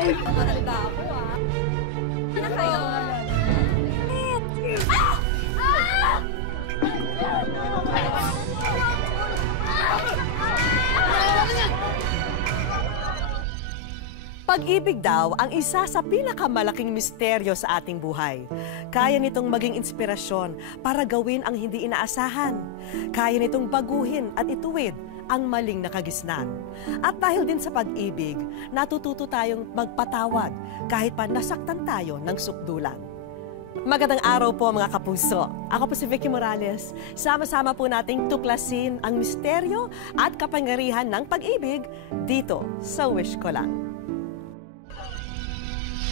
Maganda ako, ah. Ano kayo? Pag-ibig daw ang isa sa pinakamalaking misteryo sa ating buhay. Kaya nitong maging inspirasyon para gawin ang hindi inaasahan. Kaya nitong baguhin at ituwid ang maling nakagisnan. At dahil din sa pag-ibig, natututo tayong magpatawad kahit pa nasaktan tayo ng sukdulan. Magandang araw po mga kapuso. Ako po si Vicky Morales. Sama-sama po nating tuklasin ang misteryo at kapangyarihan ng pag-ibig dito sa Wish Ko Lang.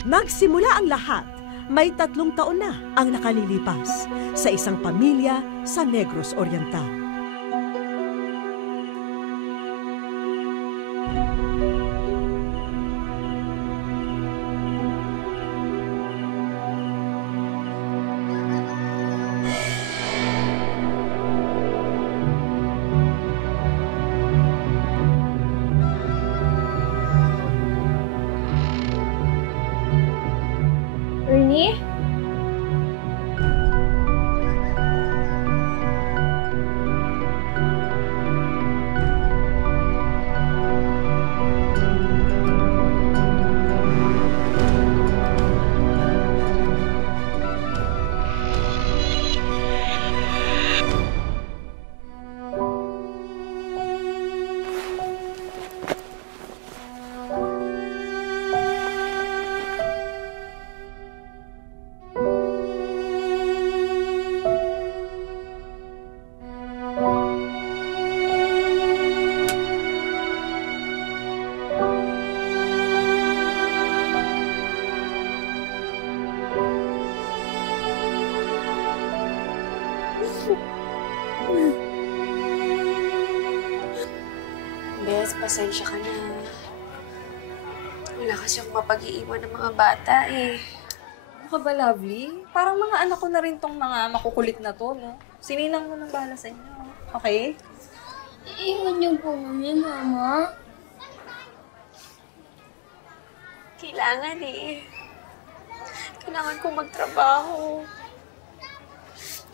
Nagsimula ang lahat. May 3 taon na ang nakalilipas sa isang pamilya sa Negros Oriental. Ernie? Beth, pasensya ka na. Wala kasi akong mapag-iiwan ng mga bata eh. Ano ka ba, Lovely? Parang mga anak ko na rin tong mga makukulit na to, no? Sininang mo nang bahala sa inyo. Okay? Iiwan niyo po kami, Mama. Kailangan eh. Kailangan kong magtrabaho.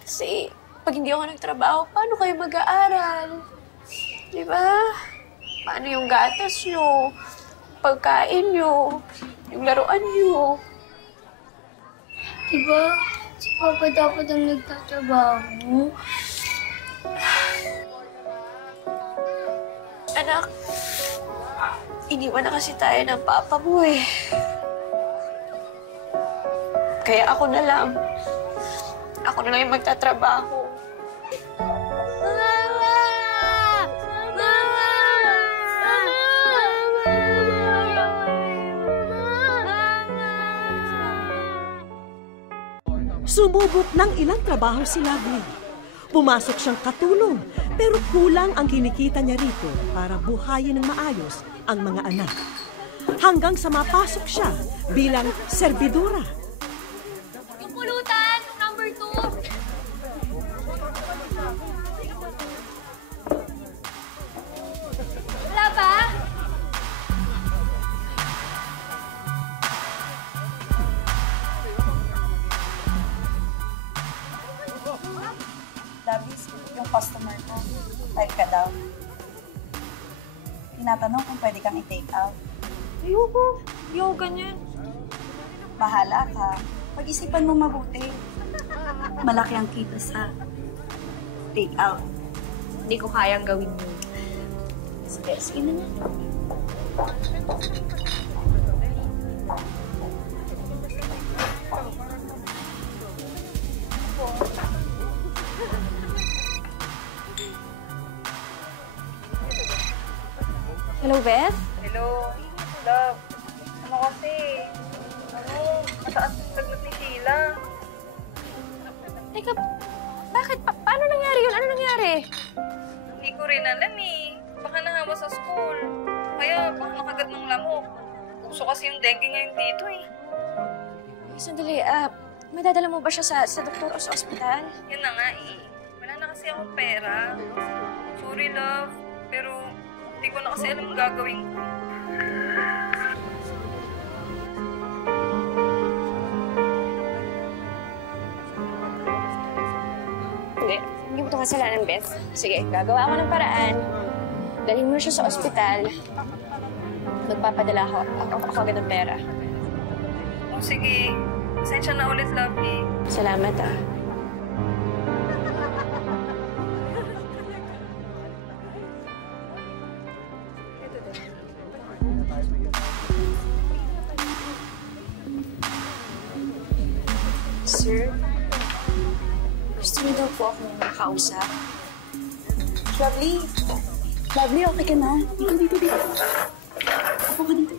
Kasi pag hindi ako nagtrabaho, paano kayo mag-aaral? Di ba? Paano yung gatas nyo? Pagkain nyo? Yung laruan nyo? Diba, si Papa dapat ang nagtatrabaho. Anak, iniwan na kasi tayo ng papa mo eh. Kaya ako na lang. Ako na lang yung magtatrabaho. Sumubok ng ilang trabaho si Lovely. Pumasok siyang katulong, pero kulang ang kinikita niya rito para buhayin ng maayos ang mga anak. Hanggang sa mapasok siya bilang serbidora. Yung pulutan, number 2. Wala pa? Labis, yung customer ko. Type ka daw. Tinatanong kung pwede kang i-take out. Ayoko. Ayoko ganyan. Bahala ka. Pag-isipan mo mabuti. Malaki ang kita sa take out. Hindi ko kayang gawin yun. Sige, sige na nga. Hello, Beth? Hello, love. Ano kasi? Mataas yung lagnat ni Sheila. Teka, bakit? Paano nangyari yun? Ano nangyari? Hindi ko rin alam eh. Baka nahawa sa school. Kaya baka nakagat ng lamok. Uso kasi yung dengue ngayon dito eh. Sandali, madadala mo ba siya sa doktor o sa ospital? Yun na nga eh. Wala na kasi akong pera. Sorry, love. Pero hindi ko na kasi alam ang gagawin ko. Hindi mo ito kasalanan, Beth. Sige, gagawa ako ng paraan. Dalhin mo siya sa ospital. Magpapadala ako agad ng pera. Oh, sige. Pasensya na ulit, Lovely. Salamat, ah. Sir, gusto niyo daw po akong makausap. Lovely. Lovely, okay ka na? Ikaw dito. Ako ka dito.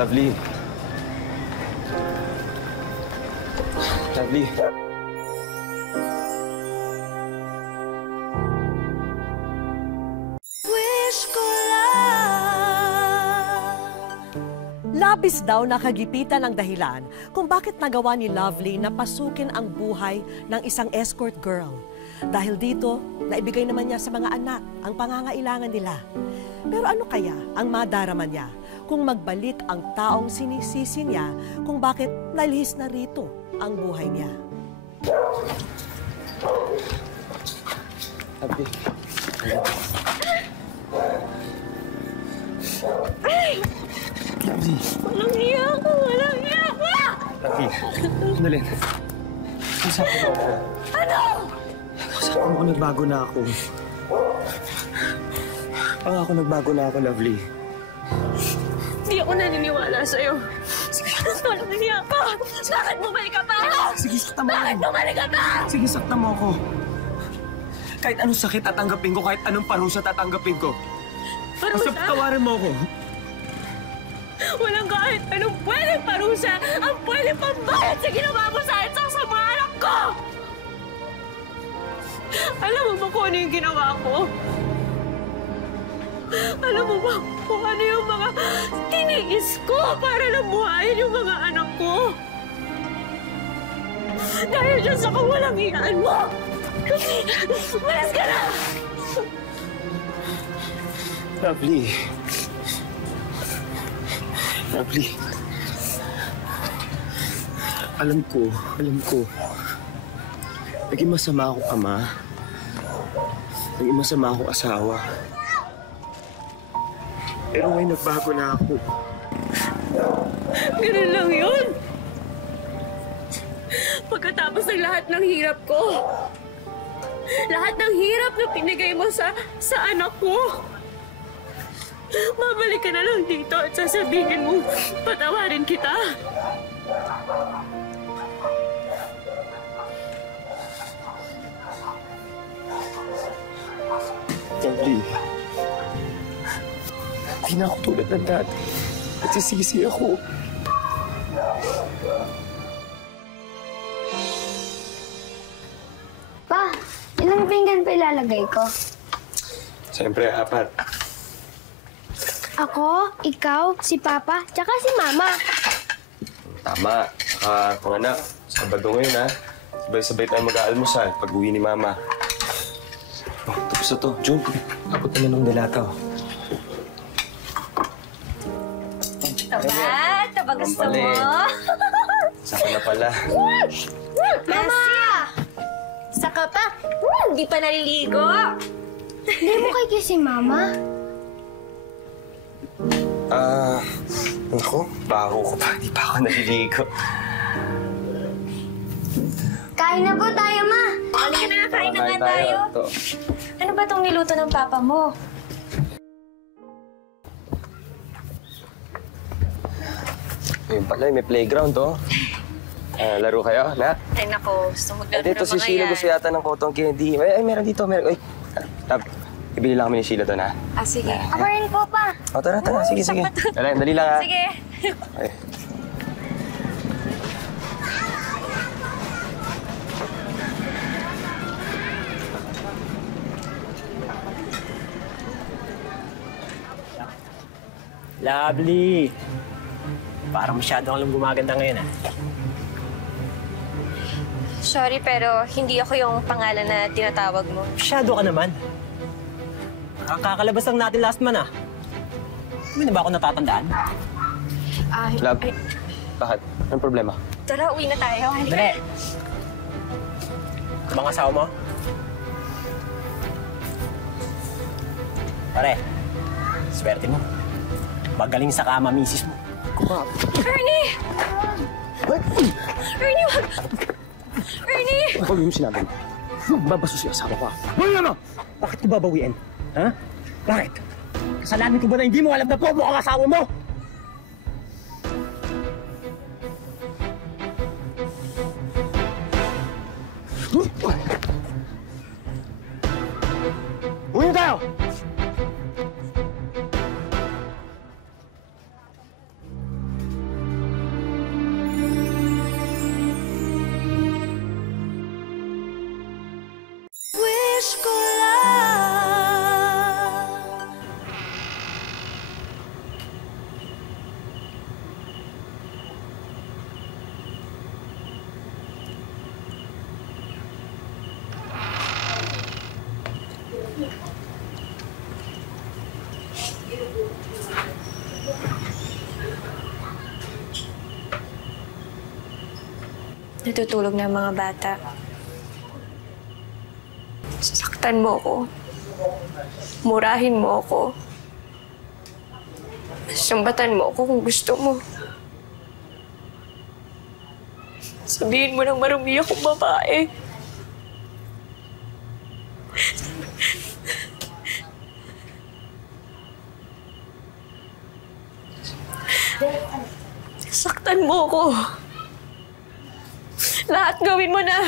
Lovely. Lovely. Labis daw nakagipitan ang dahilan kung bakit nagawa ni Lovely na pasukin ang buhay ng isang escort girl. Dahil dito, naibigay naman niya sa mga anak ang pangangailangan nila. Pero ano kaya ang madarama niya kung magbalik ang taong sinisisi niya kung bakit nalihis na rito ang buhay niya? Lovely. Lovely. Walang hiya ako! Walang hiya ako! Lovely. Sandali. Kausapin mo ako. Ano? Kausapin mo ako, nagbago na ako. Pangako, nagbago na ako, Lovely. Hindi ako naniniwala sa'yo. Sige. Walang hiya ka! Bakit bumalik ka pa? Sige, sakta mo. Bakit bumalik ka pa? Sige, sakta mo ako. Kahit anong sakit tatanggapin ko, kahit anong parusa tatanggapin ko. Basta patawarin mo ako. Walang kahit anong pwedeng parusa ang pwedeng pambayad sa ginawa mo sa akin sa mga anak ko! Alam mo ba kung ano yung ginawa ko? Alam mo ba kung ano yung mga tiniis ko para nabuhayin yung mga anak ko? Dahil dyan sa kawalang-hiyaan mo! Malas ka na! Lovely. Lovely. Alam ko. Naging masama ako, Ama. Naging masama ako asawa. Pero ngayon nagbago na ako. Ganun lang yun. Pagkatapos ng lahat ng hirap ko, lahat ng hirap na pinigay mo sa anak ko, babalik ka na lang dito at sasabihin mo, patawarin kita. Lovely. Hindi na ako tulad ng dati. Nagsisisi ako. Pa, ilang pinggan pa ilalagay ko? Siyempre, 4. Ako, ikaw, si Papa, tsaka si Mama. Tama. Mga anak, Sabado ngayon, ha? Sabay-sabay tayo mag-aalmusal pag uwi ni Mama. Oh, tapos na to. Jun, abot naman ng delata, oh. Taba gusto mo? Saka na pala. Mama! Saka pa, hindi pa naliligo. Hindi mo kay si Mama? Naku, Ako, baho ko pa. Di pa ako naliligo. Kain na po tayo, Ma. Halika na, kain na nga Kain tayo. Ito. Ano ba tong niluto ng papa mo? Ayun pala, may playground, oh. Laro kayo, na? Ay nako, gusto mo maglaro Dito ng si mga Sheila yan. gusto yata ng cotton candy. Ay, meron dito, meron. Ay, Tab, ibili lang kami ni Sheila doon, ha? Ah, sige. Ako rin po, Pa. O, tara. Sige. Dali lang, ha? Sige. Ay. Lovely! Parang masyado kang gumaganda ngayon, ah. Sorry, pero hindi ako yung pangalan na tinatawag mo. Masyado ka naman. Ang kakalabas lang natin last man, ah. Hindi na ba ako natatandaan? Ay, Love, ay, bakit? Anong problema? tara, uwi na tayo. Halika. Dali! Mga asawa mo? Pare, swerte mo. Magaling sa kama, misis mo. Ernie! Ernie, wag! Ernie! Ako yung sinabi mo. Magbabaso si asawa ko. Hoy, ano? Bakit ko babawiin? Ha? Bakit? Kasalanan ko ba na hindi mo alam na po mo ang asawa mo? Uwi na tayo! Wish ko lang. Natutulog na ang mga bata. Sasaktan mo ako. Murahin mo ako. Sumbatan mo ako kung gusto mo. Sabihin mo ng marumi akong babae. Saktan mo ako. Lahat gawin mo na.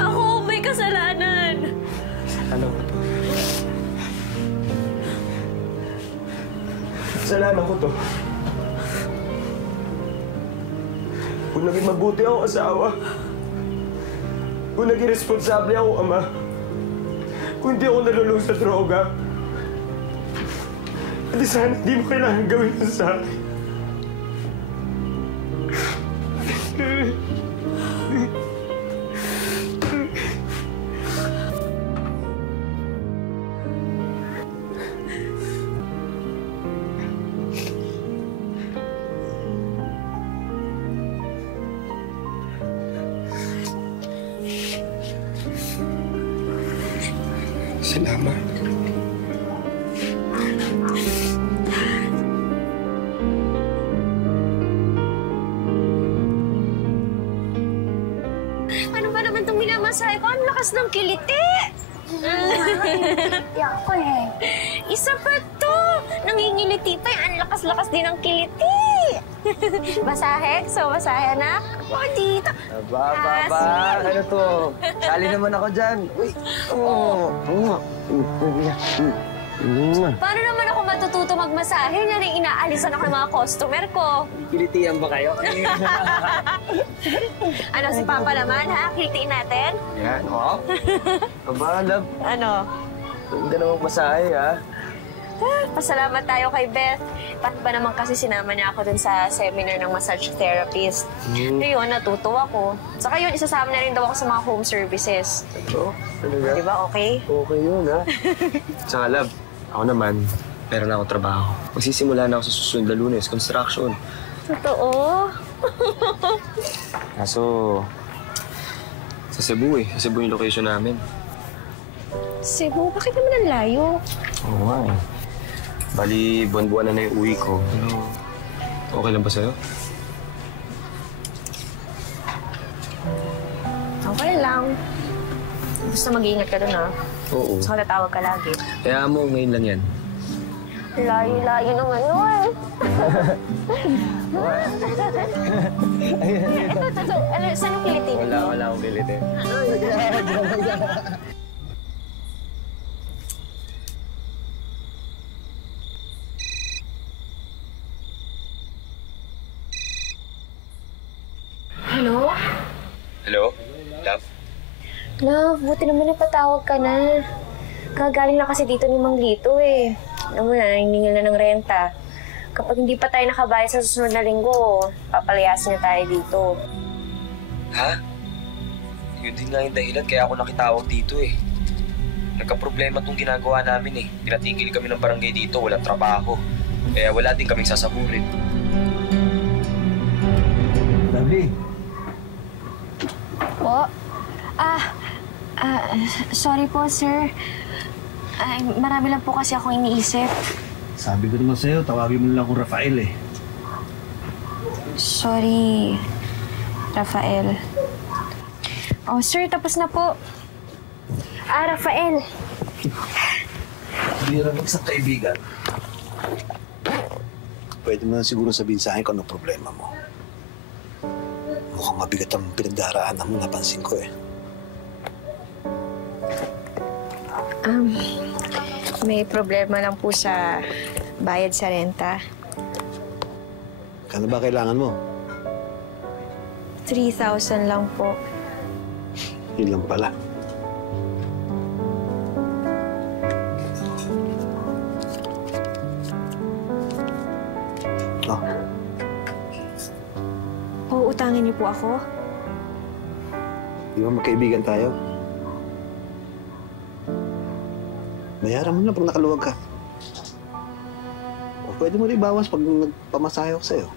Ako may kasalanan. Ano ko to? Kasalanan ko to. Kung naging mabuti ako asawa, kung naging responsable ako ama, kung hindi ako nalulung sa droga, hindi sana hindi mo kailangan gawin yun sa akin. Salamat. Ano ba naman itong minamasahe ko? Ang lakas ng kiliti! Hindi ako eh. Isa pa to! Nangingiliti pa yung ang lakas-lakas din ng kiliti! Masahe? So, masahe na? Ako dito. Ano to? Sali naman ako dyan. Uy! Paano naman ako matututo magmasahe? Yan ang inaalisan ako ng mga customer ko. Kilitian ba kayo? Ano, si Papa naman, ha? Kilitiin natin? Yan, oh. Aba, love. Ano? Huwag ka namang masahe, ha? Pasalamat tayo kay Beth. Paano ba naman kasi sinama niya ako dun sa seminar ng massage therapist. Yun, natuto ako. Saka yun, isasama na rin daw ako sa mga home services. Oo, talaga. Di ba, okay? Okay yun, ha? Tsaka, love, ako naman, meron na akong trabaho. Magsisimula na ako sa susunod na Lunes, construction. Totoo? Kaso, sa Cebu eh. Sa Cebu yung location namin. Cebu? Bakit naman ang layo? Oo nga eh. Bali, buwan-buwan na yung uwi ko. Pero, okay lang ba sa'yo? Okay lang. Basta mag-iingat ka dun, ha? Oo. Saka tatawag ka lagi. Kaya mo, ngayon lang yan. Layo-layo naman nun. Ano, saan ang kilitin? Wala akong gilitin. Hello? Hello? Love? Love, buti naman napatawag ka na. Kagaling na kasi dito ni Mang Lito eh. Alam mo na, naniningil na ng renta. Kapag hindi pa tayo nakabayad sa susunod na linggo, papalayasin niya tayo dito. Ha? Yun din nga yung dahilan kaya ako nakitawag dito eh. Nagka-problema tong ginagawa namin eh. Pinatigil kami ng barangay dito, walang trabaho. Kaya wala din kaming sasaburin. Lovely. Po? Sorry po, sir. Marami lang po kasi akong iniisip. Sabi ko naman sa'yo, tawagin mo lang akong Rafael eh. Sorry, Rafael. Oh, sir, tapos na po. Rafael. Hindi rin isang kaibigan. Pwede mo na siguro sabihin sa akin kung anong problema mo. Mukhang mabigat ang pinagdaraanan mo, napansin ko eh. May problema lang po sa bayad sa renta. Kano ba kailangan mo? 3,000 lang po. Yun lang pala. Oh, Uutangin niyo po ako? di ba magkaibigan tayo? Bayaran mo na pag nakaluwag ka. O pwede mo rin ibawas pag nagpamasahe ako sa'yo.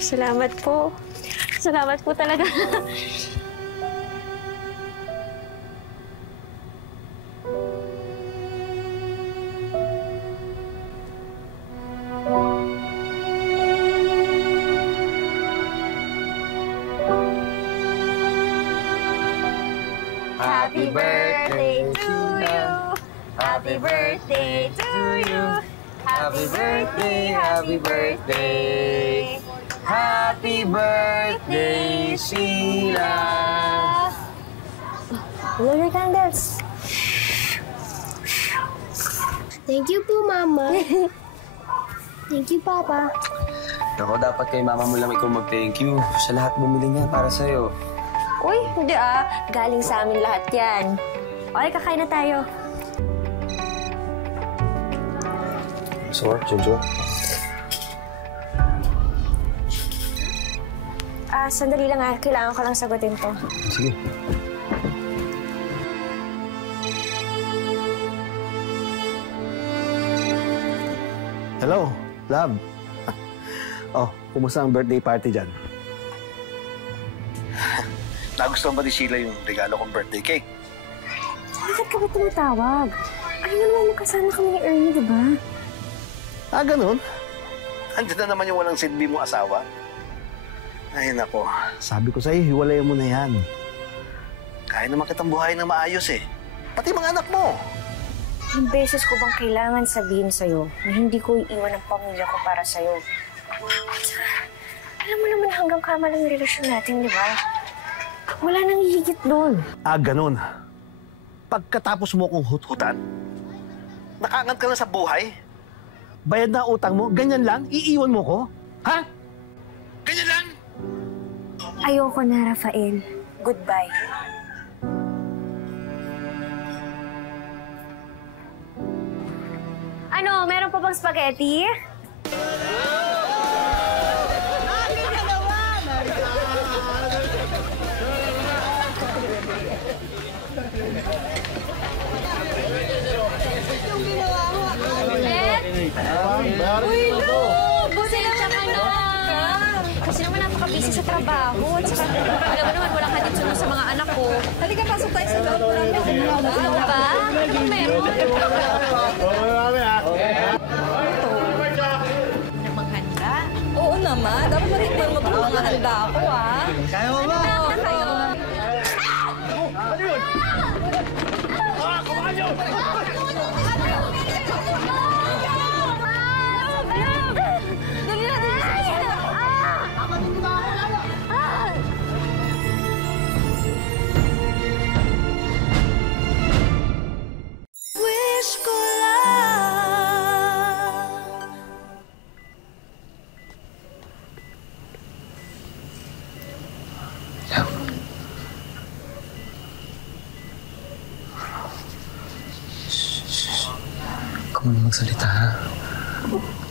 Salamat po. Salamat po talaga. Happy birthday to you. Happy birthday to you. Happy birthday, happy birthday. Happy birthday, Sheila! Blow your candles. Thank you po, Mama. Thank you, Papa. Ako, dapat kay mama mo lang ikaw mag-thank you sa lahat bumili niya para sa'yo. Uy, hindi galing sa amin lahat yan. Okay, kakain na tayo. Gusto mo, Junjun? Sandali lang kailangan ko lang sagutin to. Sige. Hello, love. Oh, kumusta ang birthday party dyan? Nagustuhan ba ni Sheila yung regalo kong birthday cake? Bakit ka ba tumatawag? Ayaw naman magkasama kami ni Ernie, di ba? Ganun? Andiyan na naman yung walang silbi mo asawa. Ay, nako. Sabi ko sa'yo, hiwalayan mo na yan. Kaya naman kitang buhayin na maayos eh. Pati mga anak mo. Yung beses ko bang kailangan sabihin sa'yo na hindi ko iiwan ang pamilya ko para sa'yo? Alam mo naman hanggang kama lang yung relasyon natin, di ba? Wala nang hihigit doon. Ganun. Pagkatapos mo kong hut-hutan, nakaangat ka na sa buhay, bayad na utang mo, ganyan lang, iiwan mo ko? Ha? Ganyan lang? Ayoko na, Rafael. Goodbye. Ano, meron pa bang spaghetti? Uy, no! Kasi naman Kasi naman napaka-busy sa trabaho. At saka, alam mo naman, walang hatid-sunod sa mga anak ko. Halika, pasok tayo sa loob. Ano ba? Anong meron? Maghanda? Oo naman. Dapat matikman mo itong mga handa ko, ah. Kaya mo ba? Kayo. Wish ko lang Huwag mo na magsalita, ha?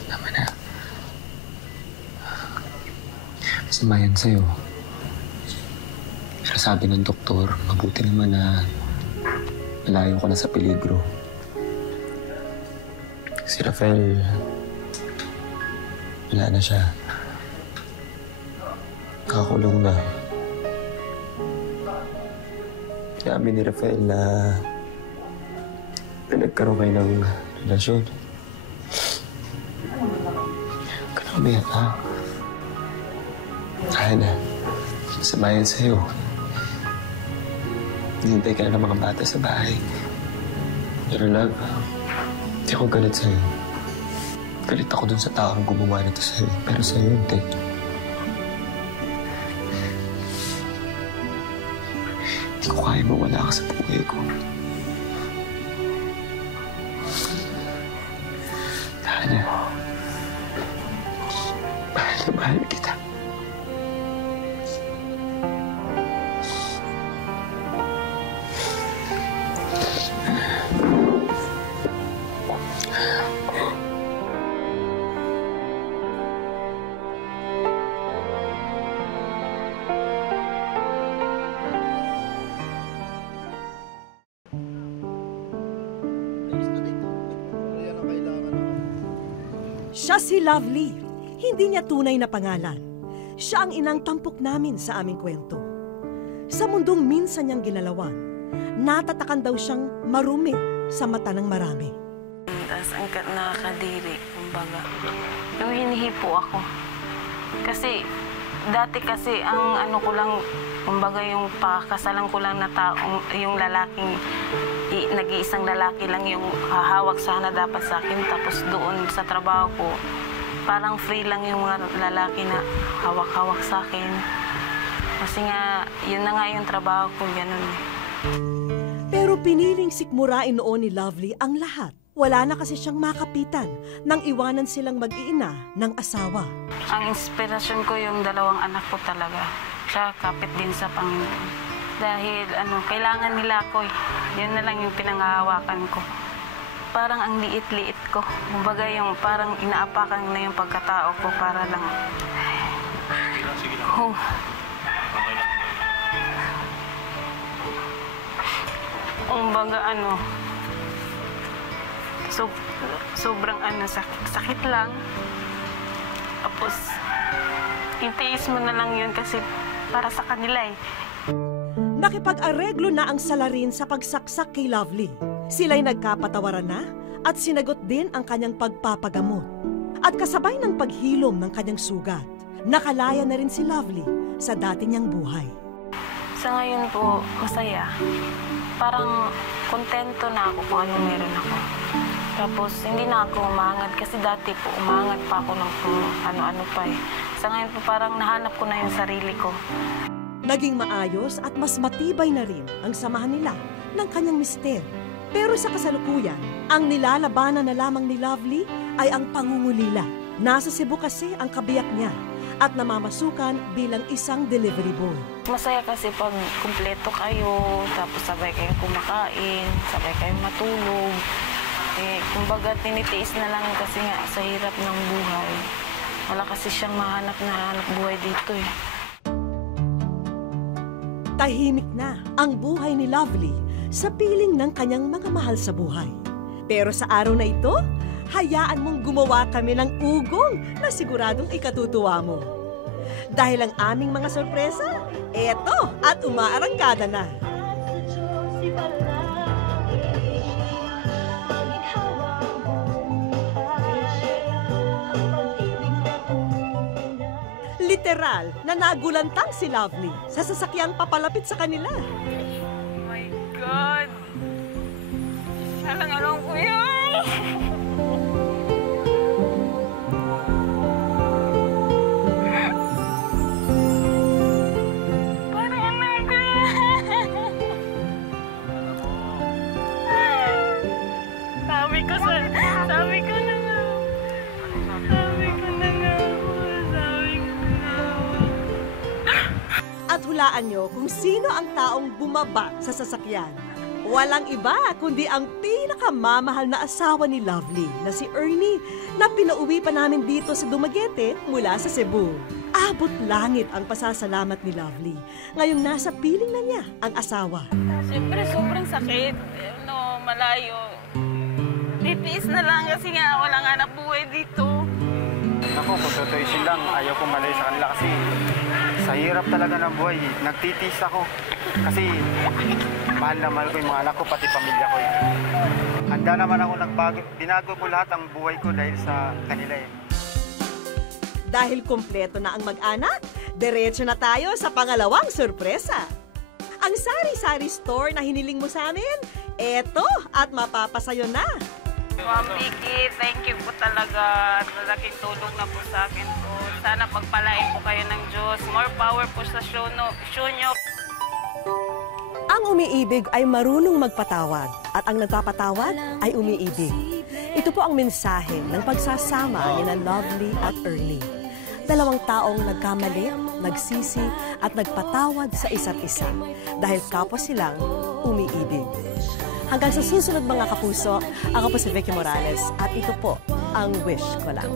Tama na. Masama yan sa'yo. Pero sabi ng doktor, mabuti naman na malayo ka na sa peligro. Si Rafael, wala na siya. Nakakulong na. Sabi ni Rafael na nagkaroon kayo ng relasyon. Ganun ba yan, ha? Kaya na. Sabayan sa'yo. Hintay ka na ng mga bata sa bahay. Pero love, hindi ako galit sa'yo. Galit ako dun sa taong gumawa nito sa'yo. Pero sa'yo, hindi. Hindi ko kaya mawala ka sa buhay ko. Tana, mahal na mahal kita. Siya si Lovely. Hindi niya tunay na pangalan. Siya ang inang tampok namin sa aming kwento. Sa mundong minsan niyang ginalawan, natatakan daw siyang marumi sa mata ng marami. Tapos ang nakakadiri, kumbaga. Yung hinihipo ako. Kasi, dati kasi ang ano ko lang, kumbaga yung pakakasalan ko lang na taong, yung lalaking, nag-iisang lalaki lang yung hahawak sana dapat sa akin. Tapos doon sa trabaho ko, parang free lang yung mga lalaki na hawak-hawak sa akin. Kasi nga, yun na nga yung trabaho ko, ganun. Pero piniling sikmurain noon ni Lovely ang lahat. Wala na kasi siyang makapitan nang iwanan silang mag-iina ng asawa. Ang inspirasyon ko yung dalawang anak ko talaga. Siya kapit din sa Panginoon. Dahil kailangan nila ako eh. Yun na lang yung pinanghahawakan ko. Parang ang liit-liit ko. Kumbaga yung parang inaapakan na yung pagkatao ko para lang. Oh. Kumbaga sobrang sakit lang. Tapos itiis mo na lang yun kasi para sa kanila eh. Nakipag-areglo na ang salarin sa pagsaksak kay Lovely. Sila'y nagkapatawaran na at sinagot din ang kanyang pagpapagamot. At kasabay ng paghilom ng kanyang sugat, nakalaya na rin si Lovely sa dati niyang buhay. Sa ngayon po, masaya. Parang kontento na ako kung ano meron ako. Tapos hindi na ako umangad kasi dati po umangad pa ako ng ano-ano pa eh. Sa ngayon po parang nahanap ko na yung sarili ko. Naging maayos at mas matibay na rin ang samahan nila ng kanyang mister. Pero sa kasalukuyan, ang nilalabanan na lamang ni Lovely ay ang pangungulila. Nasa Cebu kasi ang kabiyak niya at namamasukan bilang isang delivery boy. Masaya kasi pag kumpleto kayo, tapos sabay kayo kumakain, sabay kayo matulog. Kumbaga, tinitiis na lang kasi nga sa hirap ng buhay. Wala kasi siyang mahanap na hanap buhay dito eh. Tahimik na ang buhay ni Lovely sa piling ng kanyang mga mahal sa buhay. Pero sa araw na ito, hayaan mong gumawa kami ng ugong na siguradong ikatutuwa mo. Dahil ang aming mga sorpresa, eto at umaarangkada na. Literal na nagulantang si Lovely sa sasakyang papalapit sa kanila. Oh my God! Siya lang alam ko yun! Parang alam ko yan! Sabi ko na nga. Sabi ko na nga. At hulaan nyo kung sino ang taong bumaba sa sasakyan. Walang iba kundi ang pinakamamahal na asawa ni Lovely na si Ernie na pinauwi pa namin dito sa Dumaguete mula sa Cebu. Abot langit ang pasasalamat ni Lovely ngayong nasa piling na niya ang asawa. Siyempre, sobrang sakit. No, malayo. Titiis na lang kasi nga walang hanap buhay dito. Ako, kung tutuisin lang, ayaw ko malayo sa kanila kasi sa hirap talaga ng buhay. Nagtitiis ako kasi mahal na mahal ko yung mga anak ko, pati pamilya ko. Handa naman ako nagbago. Binago ko lahat ang buhay ko dahil sa kanila eh. Dahil kumpleto na ang mag-anak, diretso na tayo sa pangalawang sorpresa. Ang sari-sari store na hiniling mo sa amin, eto at mapapasayo na. Ma'am Vicky, thank you po talaga. Malaking tulong na po sa akin po. Sana pagpalain po kayo ng Diyos. More power po sa show nyo. Ang umiibig ay marunong magpatawad at ang nagpapatawad ay umiibig. Ito po ang mensahe ng pagsasama ni na Lovely at Ernie. Dalawang taong nagkamali, nagsisi at nagpatawad sa isa't isa dahil kapwa silang umiibig. Hanggang sa susunod mga kapuso, ako po si Vicky Morales at ito po ang wish ko lang.